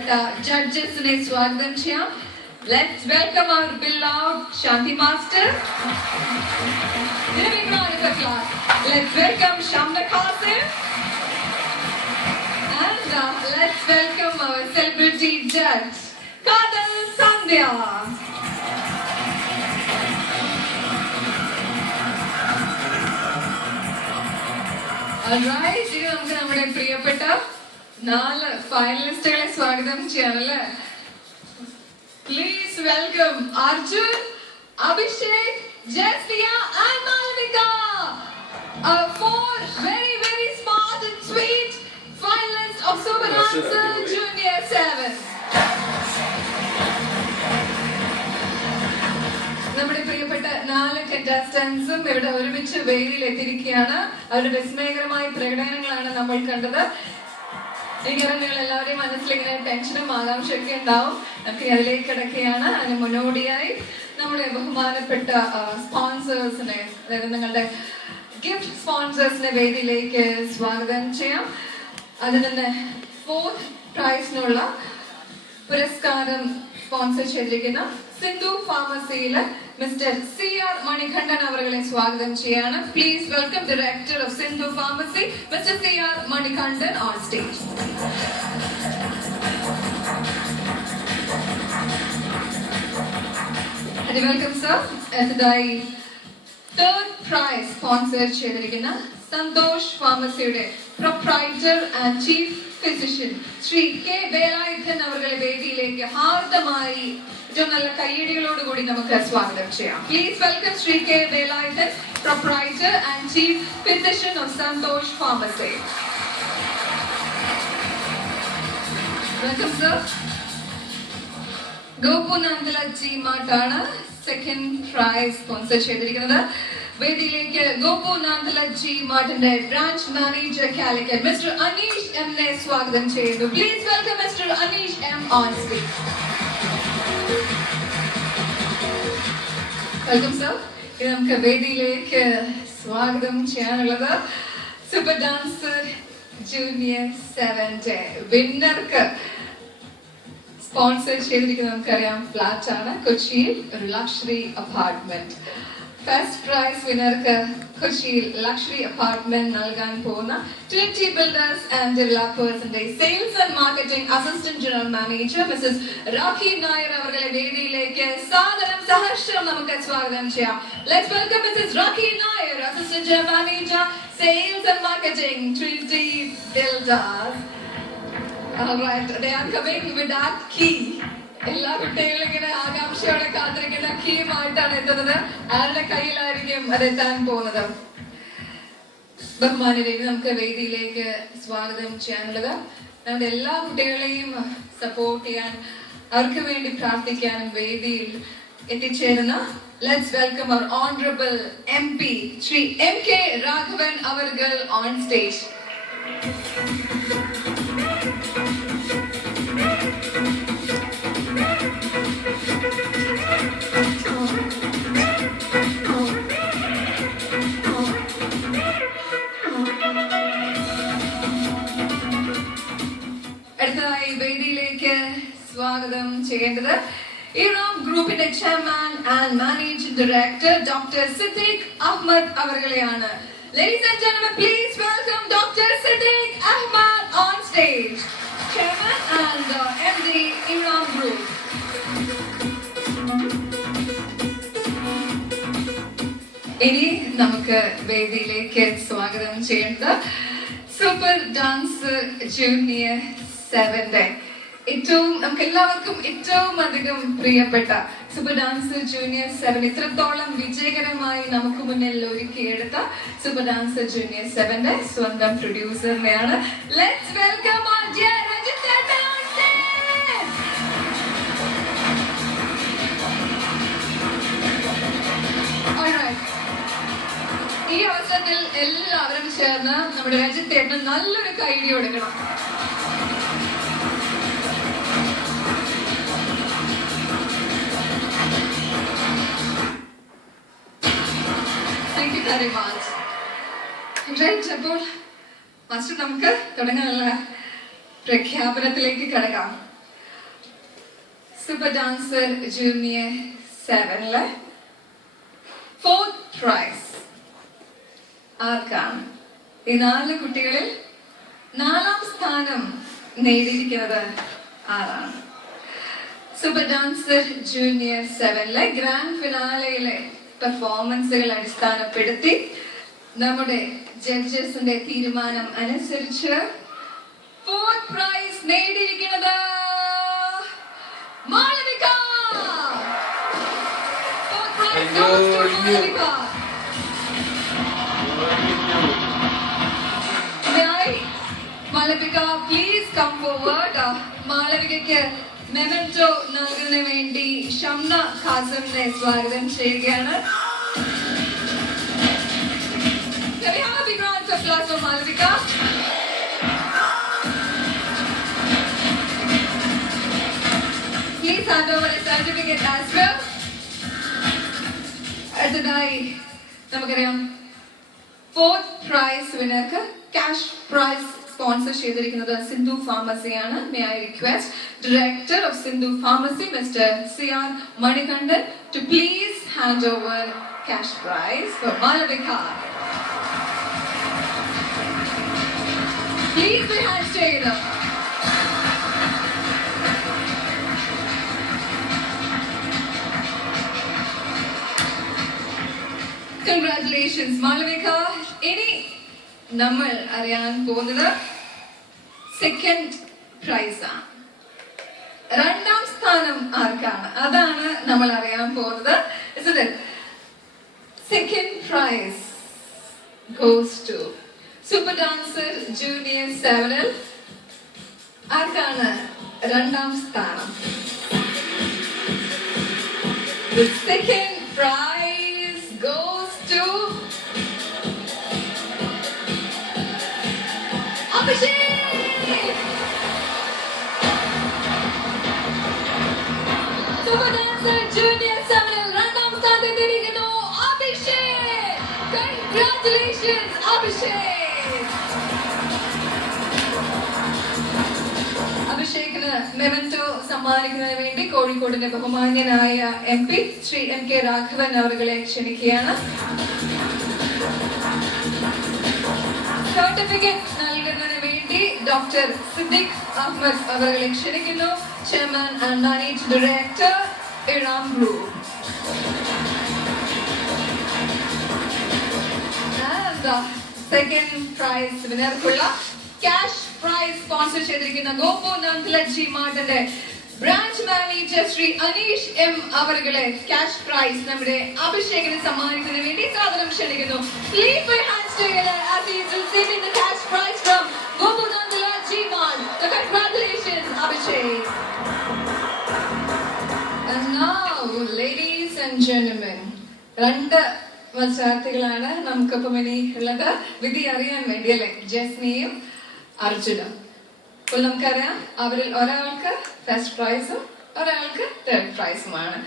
Judges ne swagatham cheyam. Let's welcome our beloved Shanti Master. Give a big round of applause. Let's welcome Shamna Qasim. And let's welcome our celebrity judge, Kadal Sandhya. Alright, ഇത് നമുക്ക് നമ്മുടെ പ്രിയപ്പെട്ട 4 ഫൈനലിസ്റ്റുകളെ സ്വാഗതം ചെയ്യാനല്ലേ. Please welcome Arjun, Abhishek, Jaspriya and Malvika. Our 4 very very smart and sweet finalists of Super Dancer Junior 7. നമ്മുടെ പ്രിയപ്പെട്ട 4 കണ്ടസ്റ്റന്റ്സും ഇവിടെ ഒരുമിച്ച് വേദിയിൽ എത്തിയിരിക്കുകയാണ്. അവരുടെ വിസ്മയകരമായ പ്രകടനങ്ങളാണ് നമ്മൾ കണ്ടത്. നിങ്ങൾ എല്ലാവരുടെയും മനസ്സിൽ ഇങ്ങനെ ടെൻഷനും ആകാംക്ഷയൊക്കെ ഉണ്ടാവും. നമുക്ക് അതിലേക്ക് കിടക്കുകയാണ്. അതിന് മുന്നോടിയായി നമ്മുടെ ബഹുമാനപ്പെട്ട സ്പോൺസേഴ്സിനെ, അതായത് നിങ്ങളുടെ ഗിഫ്റ്റ് സ്പോൺസേഴ്സിനെ വേദിയിലേക്ക് സ്വാഗതം ചെയ്യാം. അതിൽ നിന്ന് 4th പ്രൈസിനുള്ള പുരസ്കാരം സ്പോൺസർ ചെയ്തിരിക്കുന്ന സിന്ധു ഫാർമസിയിലെ മിസ്റ്റർ C.R. Manikhandan അവരെ സ്വാഗതം ചെയ്യാണ്. Please welcome Director of Sindhu Pharmacy, Mr. C.R. Manikhandan on stage. And welcome sir. അടുത്തതായി 3rd prize sponsor ചെയ്തിരിക്കുന്ന സന്തോഷ് ഫാർമസിയുടെ proprietor and chief physician Shri K Velayudhan അവരുടെ വേദിയിലേക്ക് ഹാർദമായി ഏറ്റവും നല്ല കയ്യടികളോടുകൂടി നമുക്ക് സ്വാഗതം ചെയ്യാം. Please welcome Shri K Velayudhan, proprietor and chief physician of Santhosh pharmacy. Welcome sir. Gopu നന്ദലജി മാട്ടാണ് 2nd പ്രൈസ് സ്പോൺസർ ചെയ്തിരിക്കുന്നത്. വേദിയിലേക്ക് ഗോപു നന്ദലജി മാട്ടിന്റെ branch manager Calicut mister Aneesh M നെ സ്വാഗതം ചെയ്യുന്നു. Please welcome mister Aneesh M on stage. Welcome sir. ഇത് നമുക്ക് വേദിയിലേക്ക് സ്വാഗതം ചെയ്യാനുള്ളത് സൂപ്പർ ഡാൻസർ ജൂനിയർ 7 വിന്നർക്ക് സ്പോൺസർ ചെയ്തിരിക്കുന്നത് നമുക്കറിയാം, ഫ്ലാറ്റ് ആണ്, കൊച്ചിയിൽ ഒരു ലക്ഷറി അപ്പാർട്ട്മെന്റ്. ഫസ്റ്റ് പ്രൈസ് വിന്നർക്ക് കൊച്ചിയിൽ ലക്ഷറി അപ്പാർട്ട്മെന്റ് നൽകാൻ പോകുന്ന 20 ബിൽഡേഴ്സ് ആൻഡ് ഡെവലപ്പേഴ്സിന്റെ sales and marketing assistant general manager Mrs Rakhi Nair അവരുടെ വേദിയിലേക്ക് സാദരം സഹർഷം നമുക്ക് സ്വാഗതം ചെയ്യാം. Let's welcome Mrs Rakhi Nair, assistant general manager sales and marketing 20 builders. Alright, they are coming with that key. എല്ലാ കുട്ടികളും ഇങ്ങനെ ആകാംക്ഷയോടെ കാത്തിരിക്കുന്ന കീയുമായിട്ടാണ് എത്തുന്നത്. ആരുടെ കയ്യിലായിരിക്കും അത് എത്താൻ പോകുന്നത്? ബഹുമാനരേക്ക് നമുക്ക് വേദിയിലേക്ക് സ്വാഗതം ചെയ്യാനുള്ളത് നമ്മുടെ എല്ലാ കുട്ടികളെയും സപ്പോർട്ട് ചെയ്യാൻ, അവർക്ക് വേണ്ടി പ്രാർത്ഥിക്കാനും വേദിയിൽ എത്തിച്ചേരുന്ന ലെറ്റ്സ് വെൽക്കം അവർ honourable MP Shri M.K. Raghavan അവർകൾ ഓൺ സ്റ്റേജ്. അടുത്തതായി വേദിയിലേക്ക് സ്വാഗതം ചെയ്യേണ്ടത് ഇറാം ഗ്രൂപ്പിന്റെ chairman and managing director doctor Siddique Ahmed അവരെയാണ്. Ladies and gentlemen, please welcome Dr. Siddiq Ahmad on stage, Chairman and MD Iram Group. ഇനി നമുക്ക് വേദിയിലേക്ക് സ്വാഗതം ചെയ്യേണ്ടത് സൂപ്പർ ഡാൻസർ ജൂനിയർ 7 ഏറ്റവും നമുക്ക് എല്ലാവർക്കും ഏറ്റവും അധികം പ്രിയപ്പെട്ട സൂപ്പർ ഡാൻസർ ജൂനിയർ 7 ഇത്രത്തോളം വിജയകരമായി നമുക്ക് മുന്നിൽ ഒരുക്കിയെടുത്ത സൂപ്പർ ഡാൻസർ ജൂനിയർ 7 സ്വന്തം പ്രൊഡ്യൂസറിനെയാണ്. Let's welcome our dear Rajit Tata on stage. Alright, ഈ അവസരത്തിൽ എല്ലാവരും ചേർന്ന് നമ്മുടെ രജിത് ചേട്ടന് നല്ലൊരു കൈഡി കൊടുക്കണം. Thank you very much. അപ്പോൾ മാസ്റ്റർ നമുക്ക് തുടങ്ങാനുള്ള പ്രഖ്യാപനത്തിലേക്ക് കടക്കാം. സൂപ്പർ ഡാൻസർ ജൂനിയർ 7-ലെ 4th പ്രൈസ് ആർക്കാണ്? ഈ 4 കുട്ടികളിൽ 4ാം സ്ഥാനം നേടിയിരിക്കുന്നത് ആരാണ്? സൂപ്പർ ഡാൻസർ ജൂനിയർ 7-ലെ ഗ്രാൻഡ് ഫിനാലയിലെ പെർഫോമൻസുകൾ അടിസ്ഥാനപ്പെടുത്തി നമ്മുടെ ജഡ്ജസിന്റെ തീരുമാനം അനുസരിച്ച് 4th പ്രൈസ് നേടിയിരിക്കുന്നത് Malavika. 4th prize goes to Malavika. Malavika, please come forward. മാളവികയ്ക്ക് മെമന്റോ നൽകുന്നതിന് വേണ്ടി ഷംന ഖാസിമിനെ സ്വാഗതം ചെയ്യുകയാണ്. Can we have a big round of applause for Malavika? Please hand over a certificate as well. അടുത്തതായി നമുക്കറിയാം 4th പ്രൈസ് വിന്നർക്ക് ക്യാഷ് പ്രൈസ് സ്പോൺസർ ചെയ്തിരിക്കുന്നത് Sindhu ഫാർമസിയാണ്. May I request Director of Sindhu Pharmacy, Mr. C.R. Manikandan, to please hand over cash prize for Malavika. Please put your hands together. Congratulations, Malavika. ഇനി നമ്മൾ അറിയാൻ പോകുന്നത് 2nd price ആണ്. 2ാം സ്ഥാനം ആർക്കാണ്? അതാണ് നമ്മൾ അറിയാൻ പോകുന്നത്. 2nd prize goes to super dancer junior 7-ൽ ആർക്കാണ് 2ാം സ്ഥാനം? The 2nd prize goes to Abhishek. Super dancer junior 7-ൽ 2ാം സ്ഥാനത്തെത്തിയിരിക്കുന്നു അഭിഷേക്. Congratulations, Abhishek. അഭിഷേകിന് മെമന്റോ സമ്മാനിക്കുന്നതിന് വേണ്ടി കോഴിക്കോടിന്റെ ബഹുമാന്യനായ MP ശ്രീ MK രാഘവൻ അവരെ ക്ഷണിക്കുകയാണ്. സർട്ടിഫിക്കറ്റ് നൽകുന്നതിന് വേണ്ടി ഡോക്ടർ സിദ്ദിഖ് അഹമ്മദ് അവരെ ക്ഷണിക്കുന്നു. Chairman and managing director Iram group. Second prize വിന്നർക്കുള്ള ക്യാഷ് പ്രൈസ് സ്പോൺസർ ചെയ്തിരിക്കുന്ന ഗോപു നന്ദലജി മാർട്ടിന്റെ branch manager Shri Aneesh M അവരെ ക്യാഷ് പ്രൈസ് നമ്മുടെ അഭിഷേകിന് സമ്മാനിക്കുന്നതിന് വേണ്ടി സാദരം ക്ഷണിക്കുന്നു. Please put your hands together as he is receiving the cash prize from Gopu Nandalaji Mart. So congratulations, Abhishek. And now, ladies and gentlemen, 2 മത്സരാർത്ഥികളാണ് നമുക്കൊപ്പം ഇനി ഉള്ളത്. വിധി അറിയാൻ വേണ്ടി അല്ലെ? ജസ്നിയും അർജുനും. അപ്പോൾ നമുക്കറിയാം അവരിൽ ഒരാൾക്ക് ഫസ്റ്റ് പ്രൈസും ഒരാൾക്ക് 3rd പ്രൈസുമാണ്.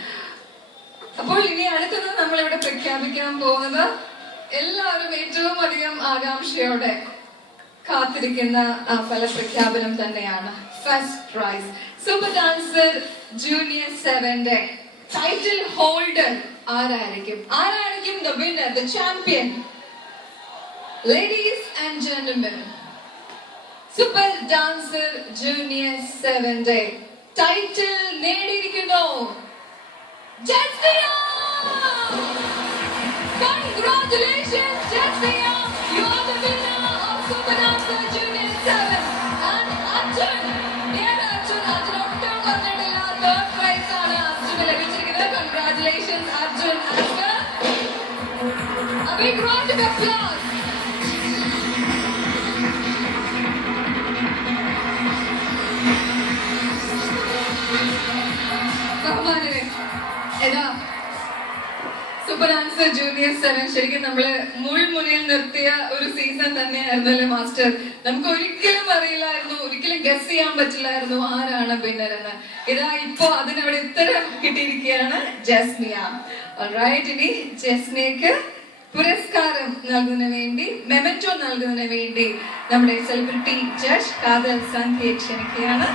അപ്പോൾ ഇനി അടുത്തത് നമ്മളിവിടെ പ്രഖ്യാപിക്കാൻ പോകുന്നത് എല്ലാവരും ഏറ്റവും അധികം ആകാംക്ഷയോടെ കാത്തിരിക്കുന്ന ആ ഫലപ്രഖ്യാപനം തന്നെയാണ്. First prize super dancer junior 7-ന്റെ ടൈറ്റിൽ ഹോൾഡർ ആരായിരിക്കും? the winner, the champion? Ladies and gentlemen, super dancer junior 7-ന്റെ ടൈറ്റിൽ നേടിയിരിക്കുന്നു Jasmiya. Congratulations, Jasmine. You are the winner of Super Dancer Junior 7. And Arjun, dear Arjun, ഒട്ടും പറഞ്ഞിട്ടില്ല, 3rd prize ആണ് അർജുന് ലഭിച്ചിരിക്കുന്നത്. Congratulations, Arjun. A big round of applause. ബഹുമാനരെ, ഏതാ super dancer junior 7 ശരിക്കും നമ്മള് മുൾമുനയിൽ നിർത്തിയ ഒരു സീസൺ തന്നെയായിരുന്നല്ലേ മാസ്റ്റർ? നമുക്ക് ഒരിക്കലും അറിയില്ലായിരുന്നു, ഒരിക്കലും ഗസ് ചെയ്യാൻ പറ്റില്ലായിരുന്നു ആരാണ് വിന്നർ എന്ന്. ഇതാ ഇപ്പോ അതിനവിടെ ഉത്തരം കിട്ടിയിരിക്കുകയാണ് ജസ്മിയ. ഓൾറൈറ്റ്, ഇനി ജസ്മിയക്ക് പുരസ്കാരം നൽകുന്നതിന് വേണ്ടി, മെമന്റോ നൽകുന്നതിന് വേണ്ടി നമ്മുടെ സെലിബ്രിറ്റി ജഡ്ജ് കാതൽ സന്ധ്യയെ ക്ഷണിക്കുകയാണ്.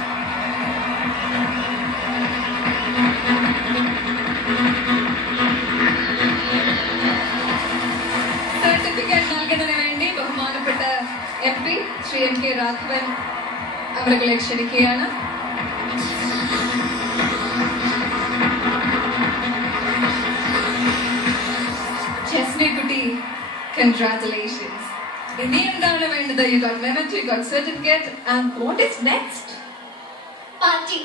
രാഘവൻ അവരെ ക്ഷണിക്കുകയാണ്. ജസ്മി കുട്ടി, congratulations. ഇനി എന്താണ് വേണ്ടത്? You got memento, you got certificate, and what is next? Party.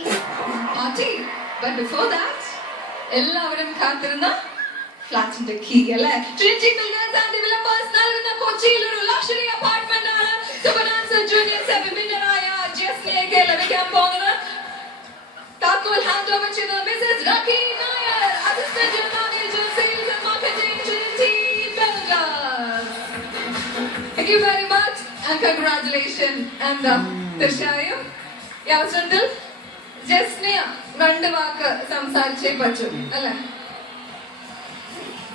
Party. But before that, എല്ലാവരും കാത്തിരുന്ന ഫ്ലാറ്റിന്റെ കീ അല്ലേ? ട്രിനിറ്റി ബിൽഡേഴ്സ് ആൻഡ് ഡെവലപ്പേഴ്സ് നൽകുന്ന കൊച്ചിയിൽ ഒരു ലക്ഷറി അപ്പാർട്ട്മെന്റ് ആണ് സുബനാൻസ് ജൂനിയർ 7 വിന്നറായ ജസ്മിയയ്ക്ക് ലഭിക്കാൻ പോകുന്നത്. താക്കോൽ ഹാൻഡ് ഓവർ ചെയ്ത് mrs Rakhi Nair, assistant general manager sales and marketing, trinity builders. Thank you very much and congratulations. And തീർച്ചയായും ഈ അവസരത്തിൽ ജസ്മിയ രണ്ട് വാക്ക് സംസാരിച്ചേ പറ്റൂ അല്ലേ?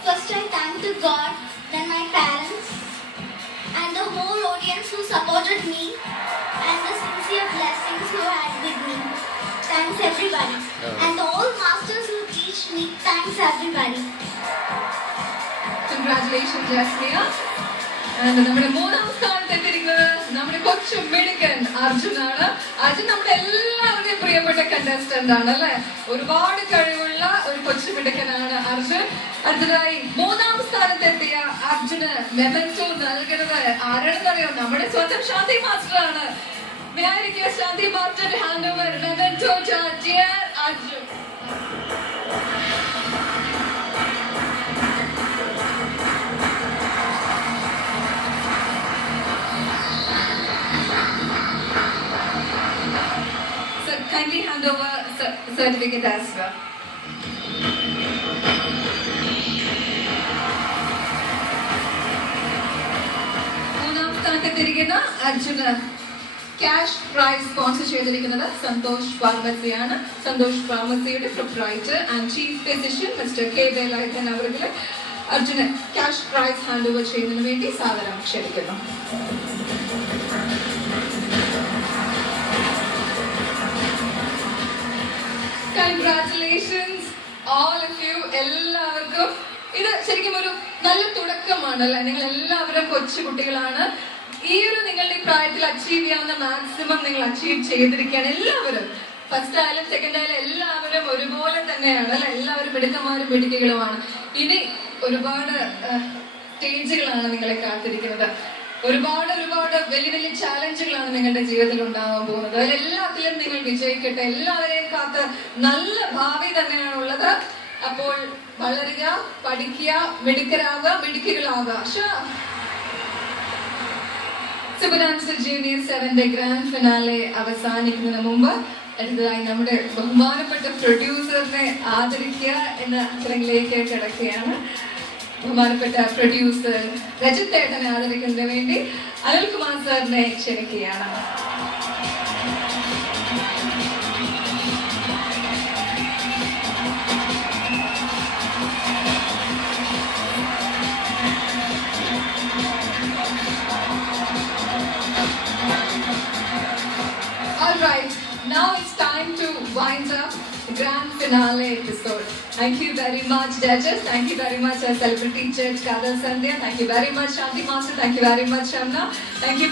First, I thank to God, then my parents, and the whole audience who supported me, and the sincere blessings who had with me. Thanks everybody. And all masters who teach me, thanks everybody. Congratulations, Jasmia. And നമ്മുടെ മൂന്നാം സ്ഥാനത്ത് എത്തിയിരിക്കുന്നത് നമ്മുടെ കൊച്ചു മിടുക്കൻ അർജുനാണ്. അർജുൻ നമ്മുടെ എല്ലാവരുടെയും പ്രിയപ്പെട്ട കണ്ടസ്റ്റന്റ് ആണ് അല്ലെ? ഒരുപാട് കഴിവുള്ള ഒരു കൊച്ചു മിടുക്കനാണ് അർജുൻ. അടുത്തതായി മൂന്നാം സ്ഥാനത്തെത്തിയ അർജുന് മെമന്റോ നൽകുന്നത് ആരാണെന്നറിയോ? നമ്മുടെ സ്വന്തം ശാന്തി മാസ്റ്റർ ആണ്. May I request Shanti Master to hand over memento to our dear Arjun. Sir, kindly hand over certificate as well. മൂന്നാം സ്ഥാനത്തെത്തിയിരിക്കുന്ന അർജുന് ക്യാഷ് പ്രൈസ് സ്പോൺസർ ചെയ്തിരിക്കുന്നത് സന്തോഷ് ഫാർമസിയാണ്. സന്തോഷ് ഫാർമസിയുടെ proprietor and chief physician mister K Velayudhan അവർക്ക് അർജുന് ക്യാഷ് പ്രൈസ് ഹാൻഡ് ഓവർ ചെയ്യുന്നതിന് വേണ്ടി സാദരം ക്ഷണിക്കുന്നു. Congratulations all of you. എല്ലാവർക്കും ഇത് ശരിക്കും ഒരു നല്ല തുടക്കമാണ് അല്ലെ? നിങ്ങൾ എല്ലാവരും കൊച്ചു കുട്ടികളാണ്. ഈ ഒരു നിങ്ങളുടെ പ്രായത്തിൽ അച്ചീവ് ചെയ്യാവുന്ന മാക്സിമം നിങ്ങൾ അച്ചീവ് ചെയ്തിരിക്കുകയാണ് എല്ലാവരും. ഫസ്റ്റ് ആയാലും സെക്കൻഡ് ആയാലും എല്ലാവരും ഒരുപോലെ തന്നെയാണ് അല്ലെ? എല്ലാവരും മിടുക്കന്മാരും മിടുക്കികളുമാണ്. ഇനി ഒരുപാട് സ്റ്റേജുകളാണ് നിങ്ങളെ കാത്തിരിക്കുന്നത്. ഒരുപാട് വലിയ വലിയ ചാലഞ്ചുകളാണ് നിങ്ങളുടെ ജീവിതത്തിൽ ഉണ്ടാവാൻ പോകുന്നത്. അതിലെല്ലാത്തിലും നിങ്ങൾ വിജയിക്കട്ടെ. എല്ലാവരെയും കാത്ത് നല്ല ഭാവി തന്നെയാണ് ഉള്ളത്. അപ്പോൾ വളരുക, പഠിക്കുക, മിടുക്കരാവുക, മിടുക്കികളാവുക. സുബനാൻസ് ജൂനിയർ 7ന്റെ ഗ്രാൻഡ് ഫിനാലെ അവസാനിക്കുന്നതിന് മുമ്പ് അടുത്തതായി നമ്മുടെ ബഹുമാനപ്പെട്ട പ്രൊഡ്യൂസറിനെ ആദരിക്കുക എന്ന ചടങ്ങിലേക്ക് കിടക്കുകയാണ്. ബഹുമാനപ്പെട്ട പ്രൊഡ്യൂസർ രജിത് ഏട്ടനെ ആദരിക്കുന്നതിന് വേണ്ടി അനിൽകുമാർ സാറിനെ ക്ഷണിക്കുകയാണ്. All right, now it's time to wind up the grand finale episode. Thank you very much, judges. Thank you very much, our celebrity judge Kadal Sandhya. Thank you very much, Shanti Master. Thank you very much, Shamna. Thank you.